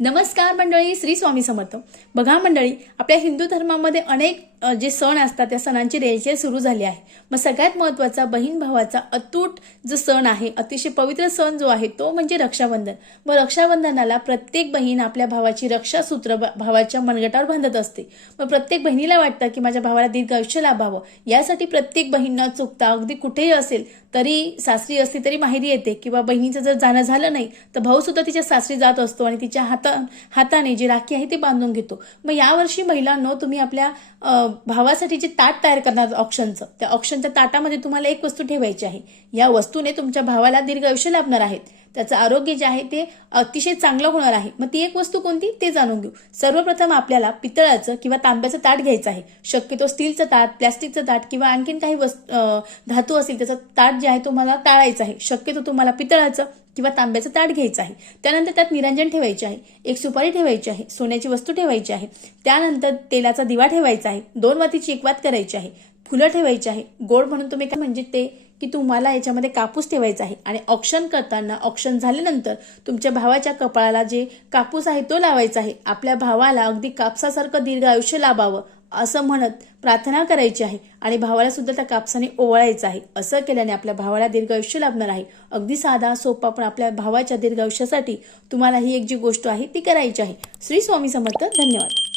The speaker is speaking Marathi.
नमस्कार मंडळी श्री स्वामी समर्थ. बघा मंडळी आपल्या हिंदू धर्मामध्ये अनेक जे सण असतात त्या सणांची रेलचेल सुरू झाली आहे. मग सगळ्यात महत्त्वाचा बहीण भावाचा अतूट जो सण आहे अतिशय पवित्र सण जो आहे तो म्हणजे रक्षाबंधन. मग रक्षाबंधनाला प्रत्येक बहीण आपल्या भावाची रक्षासूत्र भावाच्या मनगटावर बांधत असते. मग प्रत्येक बहिणीला वाटतं की माझ्या भावाला दीर्घ आयुष्य लाभावं. यासाठी प्रत्येक बहीण न चुकता अगदी कुठेही असेल तरी सासरी असली तरी माहेरी येते. किंवा बहिणीचं जर जाणं झालं नाही तर भाऊ सुद्धा तिच्या सासरी जात असतो आणि तिच्या हाता हाताने जी राखी आहे ती बांधून घेतो. मग यावर्षी महिलांनो तुम्ही आपल्या भावासाठी जे ताट तयार करणार ऑप्शनचं त्या ऑप्शनच्या ताटामध्ये तुम्हाला एक वस्तू ठेवायची आहे. या वस्तूने तुमच्या भावाला दीर्घ आयुष्य लाभणार आहेत. त्याचं आरोग्य जे आहे ते अतिशय चांगलं होणार आहे. मग ती एक वस्तू कोणती? ते जाणून घेऊ. सर्वप्रथम आपल्याला पितळाचं किंवा तांब्याचं ताट घ्यायचं आहे. शक्यतो स्टीलचं ताट प्लॅस्टिकचं ताट किंवा आणखीन काही वस्तू धातू असेल त्याचं ताट जे आहे तुम्हाला टाळायचं आहे. शक्यतो तुम्हाला पितळाचं किंवा तांब्याचं ताट घ्यायचं आहे. त्यानंतर त्यात निरंजन ठेवायचे आहे. एक सुपारी ठेवायची आहे. सोन्याची वस्तू ठेवायची आहे. त्यानंतर तेलाचा दिवा ठेवायचा आहे. दोन वातीची एक वात करायची आहे. फुलं ठेवायची आहे. गोड म्हणून तुम्ही काय म्हणजे ते की तुम्हाला याच्यामध्ये कापूस ठेवायचा आहे. आणि ऑक्शन करताना ऑक्शन झाल्यानंतर तुमच्या भावाच्या कपाळाला जे कापूस आहे तो लावायचा आहे. आपल्या भावाला अगदी कापसासारखं दीर्घ आयुष्य लाभावं असं म्हणत प्रार्थना करायची आहे. आणि भावाला सुद्धा त्या कापसाने ओवाळायचं आहे. असं केल्याने आपल्या भावाला दीर्घ आयुष्य लाभणार आहे. अगदी साधा सोपा पण आपल्या भावाच्या दीर्घ आयुष्यासाठी तुम्हाला ही एक जी गोष्ट आहे ती करायची आहे. श्री स्वामी समर्थ धन्यवाद.